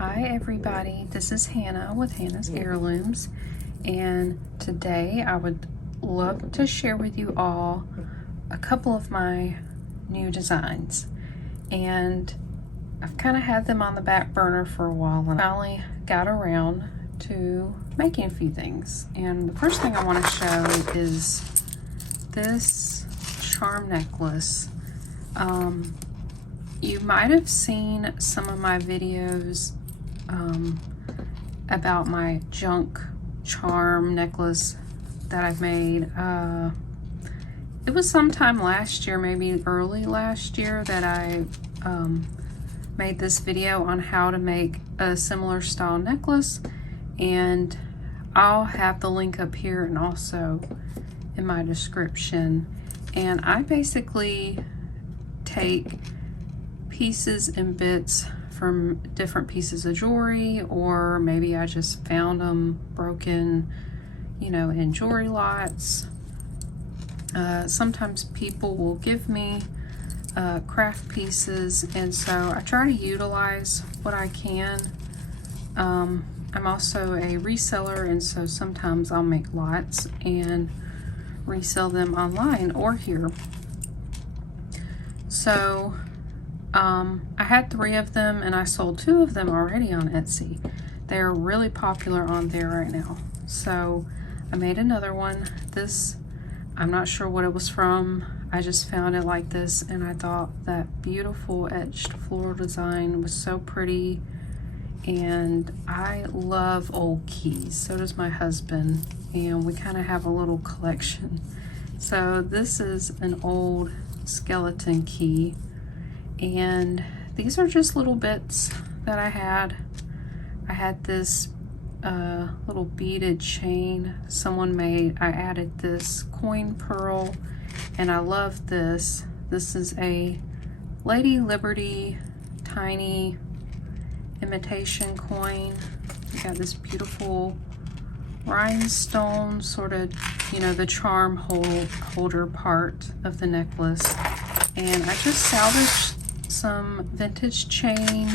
Hi everybody, this is Hannah with Hannah's Heirlooms, and today I would love to share with you all a couple of my new designs. And I've kind of had them on the back burner for a while, and I finally got around to making a few things. And the first thing I want to show is this charm necklace. You might have seen some of my videos about my junk charm necklace that I've made. It was sometime last year, maybe early last year, that I made this video on how to make a similar style necklace, and I'll have the link up here and also in my description. And I basically take pieces and bits from different pieces of jewelry, or maybe I just found them broken, you know, in jewelry lots. Sometimes people will give me craft pieces, and so I try to utilize what I can. I'm also a reseller, and so sometimes I'll make lots and resell them online or here. So I had 3 of them, and I sold 2 of them already on Etsy. They're really popular on there right now. So I made another one. This, I'm not sure what it was from. I just found it like this, and I thought that beautiful etched floral design was so pretty. And I love old keys. So does my husband, and we kind of have a little collection. So this is an old skeleton key. And these are just little bits that I had. I had this little beaded chain someone made. I added this coin pearl, and I love this. This is a Lady Liberty tiny imitation coin. You got this beautiful rhinestone, sort of, you know, the charm holder part of the necklace. And I just salvaged some vintage chain,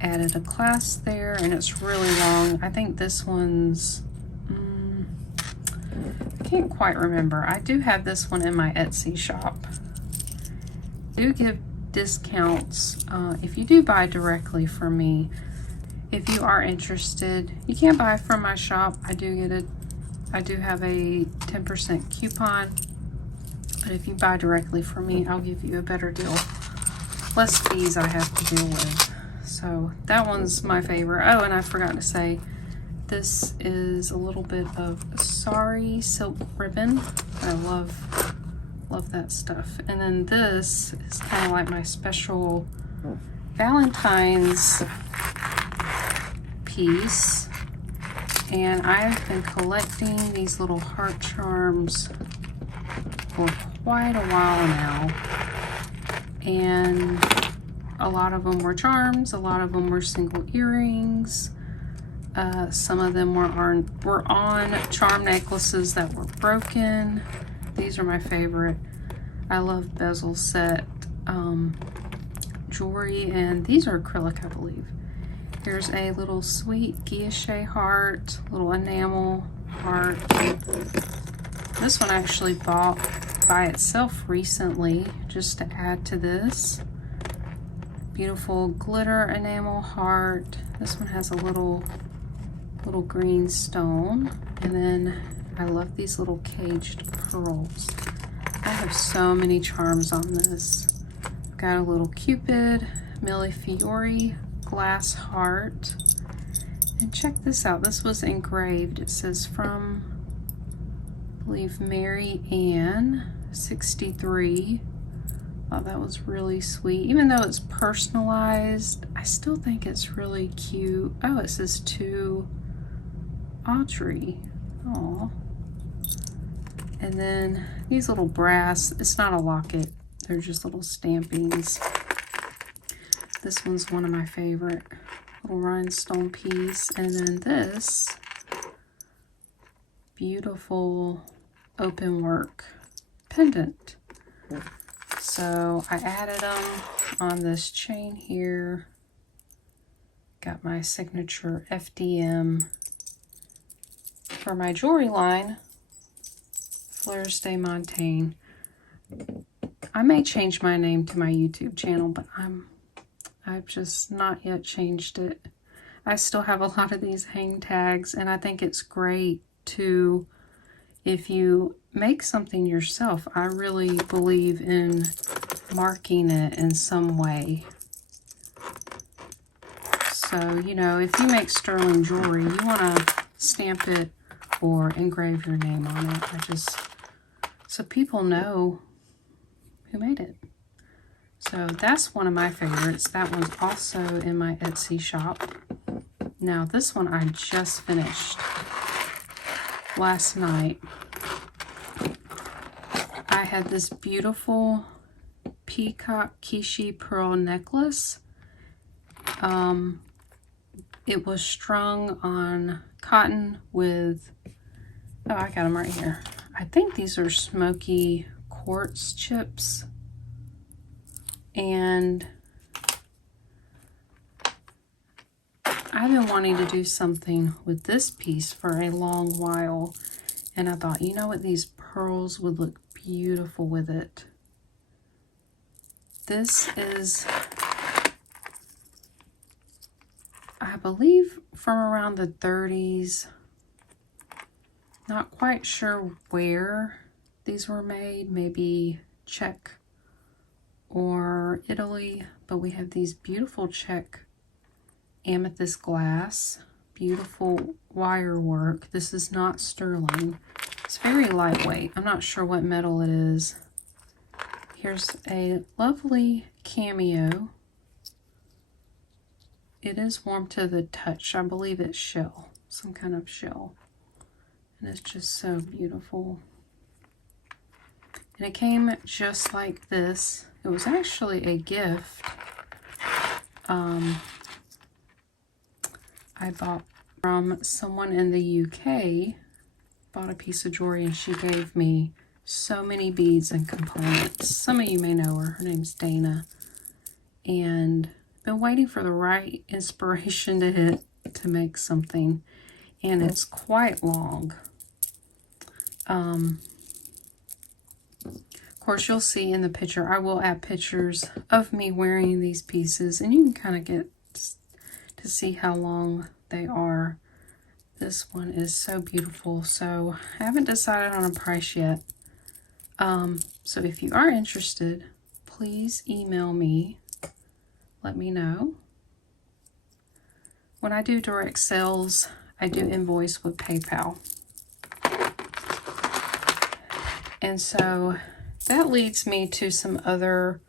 added a clasp there, and it's really long. I think this one's, I can't quite remember. I do have this one in my Etsy shop. I do give discounts if you do buy directly from me. If you are interested, you can't buy from my shop. I do have a 10% coupon, but if you buy directly from me, I'll give you a better deal. Less fees I have to deal with. So that one's my favorite. Oh, and I forgot to say, this is a little bit of sari silk ribbon. I love that stuff. And then this is kind of like my special Valentine's piece. And I've been collecting these little heart charms for quite a while now. And a lot of them were charms, a lot of them were single earrings. Some of them were on charm necklaces that were broken. These are my favorite. I love bezel set jewelry, and these are acrylic, I believe. Here's a little sweet guilloche heart, little enamel heart. This one I actually bought by itself recently, just to add to this. Beautiful glitter enamel heart. This one has a little green stone. And then I love these little caged pearls. I have so many charms on this. I've got a little Cupid, Millefiori glass heart. And check this out. This was engraved. It says from, I believe, Mary Ann 63. Thought that was really sweet. Even though it's personalized, I still think it's really cute. Oh, it says to Audrey. Aw. And then these little brass, it's not a locket, they're just little stampings. This one's one of my favorite. Little rhinestone piece. And then this beautiful open work pendant. So I added them on this chain here. Got my signature FDM for my jewelry line, fleursdemontagne. I may change my name to my YouTube channel, but I've just not yet changed it. I still have a lot of these hang tags, and I think it's great to, if you make something yourself, I really believe in marking it in some way. So, you know, if you make sterling jewelry, you want to stamp it or engrave your name on it. So people know who made it. So that's one of my favorites. That one's also in my Etsy shop. Now this one I just finished last night. I had this beautiful Peacock Kishi pearl necklace. It was strung on cotton with, oh, I got them right here. I think these are smoky quartz chips. And I've been wanting to do something with this piece for a long while. And I thought, you know what, these pearls would look beautiful with it. This is, I believe, from around the 30s. Not quite sure where these were made, maybe Czech or Italy, but we have these beautiful Czech amethyst glass, beautiful wire work. This is not sterling. It's very lightweight. I'm not sure what metal it is. Here's a lovely cameo. It is warm to the touch. I believe it's shell, some kind of shell. And it's just so beautiful. And it came just like this. It was actually a gift I bought from someone in the UK. Bought a piece of jewelry and she gave me so many beads and components. Some of you may know her. Her name's Dana. And been waiting for the right inspiration to hit to make something. And it's quite long. Of course, you'll see in the picture, I will add pictures of me wearing these pieces, and you can kind of get to see how long they are. This one is so beautiful. So I haven't decided on a price yet. So if you are interested, please email me. Let me know. When I do direct sales, I do invoice with PayPal. And so that leads me to some other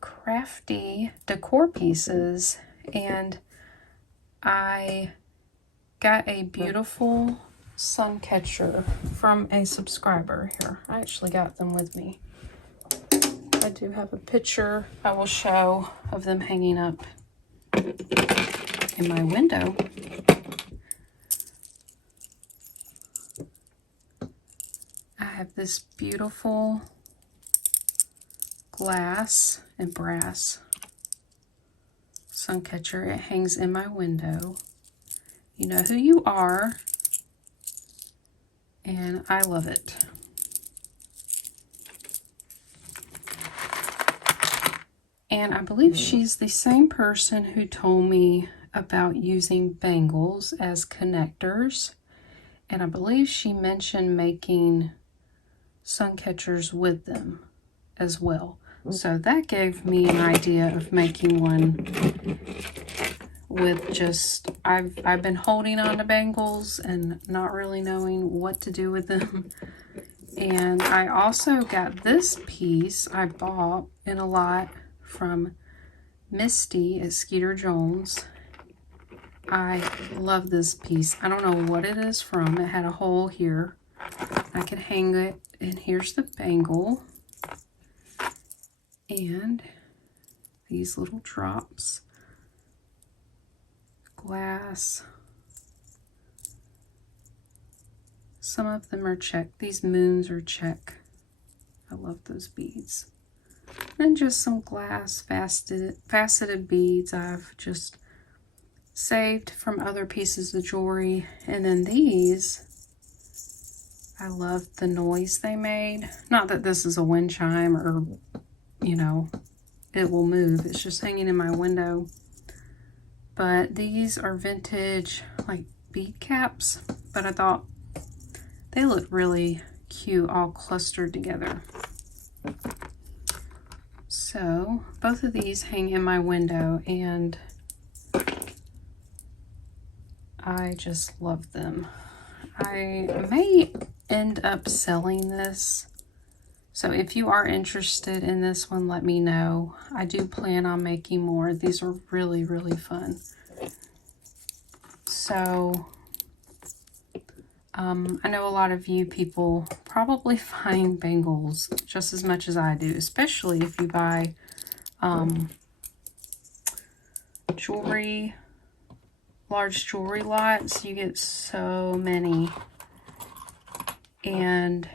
crafty decor pieces. And I got a beautiful suncatcher from a subscriber here. I actually got them with me. I do have a picture I will show of them hanging up in my window. I have this beautiful glass and brass suncatcher. It hangs in my window. You know who you are, and I love it. And I believe she's the same person who told me about using bangles as connectors. And I believe she mentioned making suncatchers with them as well. So that gave me an idea of making one with just, I've been holding on to bangles and not really knowing what to do with them. And I also got this piece I bought in a lot from Misty at Skeeter Jones. I love this piece. I don't know what it is from. It had a hole here. I could hang it, and here's the bangle. And these little drops. Glass. Some of them are Czech. These moons are Czech. I love those beads. And just some glass faceted beads I've just saved from other pieces of jewelry. And then these, I love the noise they made. Not that this is a wind chime or, you know, it will move. It's just hanging in my window. But these are vintage, like, bead caps. But I thought they look really cute all clustered together. So both of these hang in my window and I just love them. I may end up selling this. So if you are interested in this one, let me know. I do plan on making more. These are really, really fun. So I know a lot of you people probably find bangles just as much as I do, especially if you buy jewelry, large jewelry lots. You get so many. And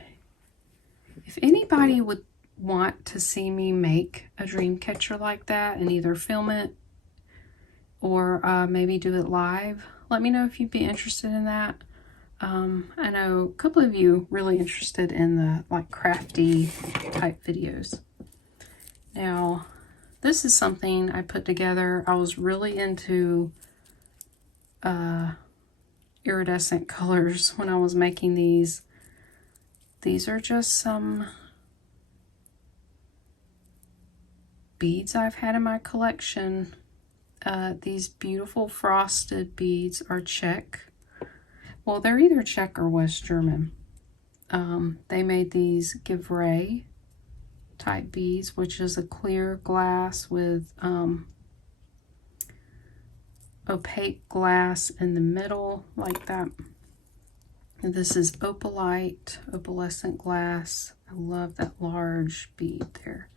if anybody would want to see me make a dream catcher like that and either film it or maybe do it live, let me know if you'd be interested in that. I know a couple of you really interested in the like crafty type videos. Now, this is something I put together. I was really into iridescent colors when I was making these. These are just some beads I've had in my collection. These beautiful frosted beads are Czech. Well, they're either Czech or West German. They made these Givray type beads, which is a clear glass with opaque glass in the middle, like that. And this is opalite, opalescent glass. I love that large bead there.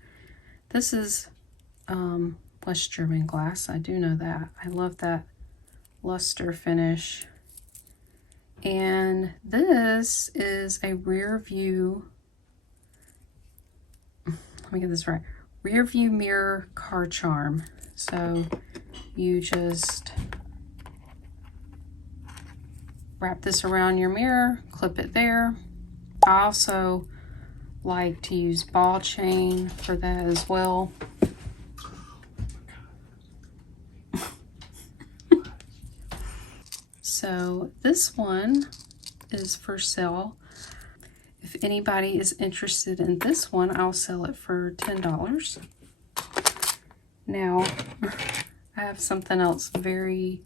This is West German glass. I do know that. I love that luster finish. And this is a rear view, let me get this right, rear view mirror car charm. So you just wrap this around your mirror, clip it there. I also like to use ball chain for that as well. So this one is for sale. If anybody is interested in this one, I'll sell it for $10. Now, I have something else very,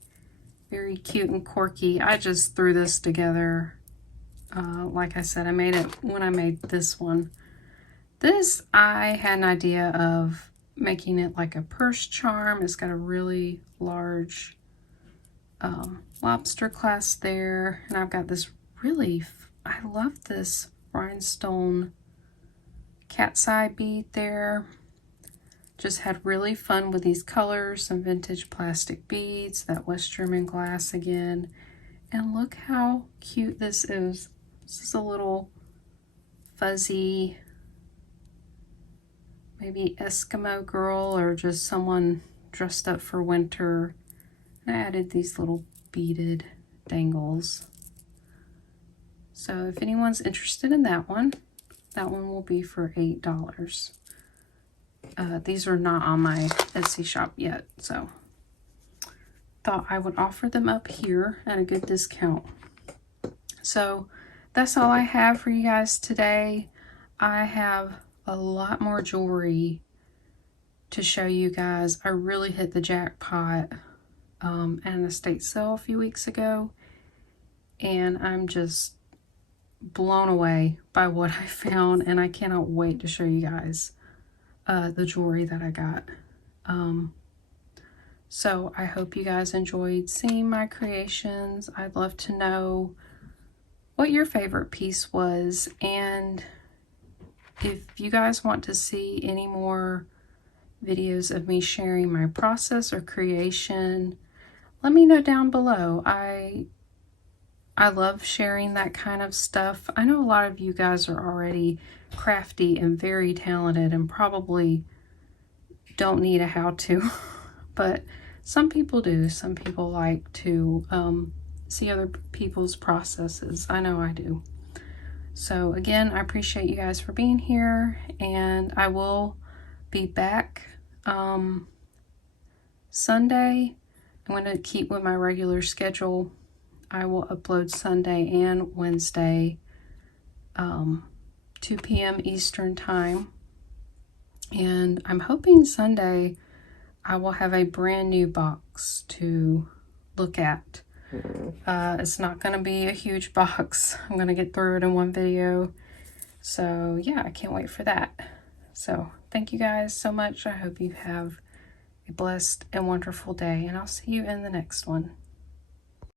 very cute and quirky. I just threw this together. Like I said, I made it when I made this one. This, I had an idea of making it like a purse charm. It's got a really large lobster clasp there, and I've got this really, I love this rhinestone cat's eye bead there. Just had really fun with these colors, some vintage plastic beads, that West German glass again, and look how cute this is. This is a little fuzzy, maybe Eskimo girl or just someone dressed up for winter. I added these little beaded dangles. So if anyone's interested in that one will be for $8. These are not on my Etsy shop yet, so thought I would offer them up here at a good discount. So that's all I have for you guys today. I have a lot more jewelry to show you guys. I really hit the jackpot at an estate sale a few weeks ago, and I'm just blown away by what I found, and I cannot wait to show you guys the jewelry that I got. So I hope you guys enjoyed seeing my creations. I'd love to know what your favorite piece was, and if you guys want to see any more videos of me sharing my process or creation, let me know down below. I love sharing that kind of stuff. I know a lot of you guys are already crafty and very talented and probably don't need a how-to, but Some people do. Some people like to see other people's processes. I know I do. So again, I appreciate you guys for being here, and I will be back Sunday. I'm going to keep with my regular schedule. I will upload Sunday and Wednesday, 2 p.m. Eastern time. And I'm hoping Sunday I will have a brand new box to look at. It's not going to be a huge box. I'm going to get through it in one video. So yeah, I can't wait for that. So thank you guys so much. I hope you have a blessed and wonderful day, and I'll see you in the next one.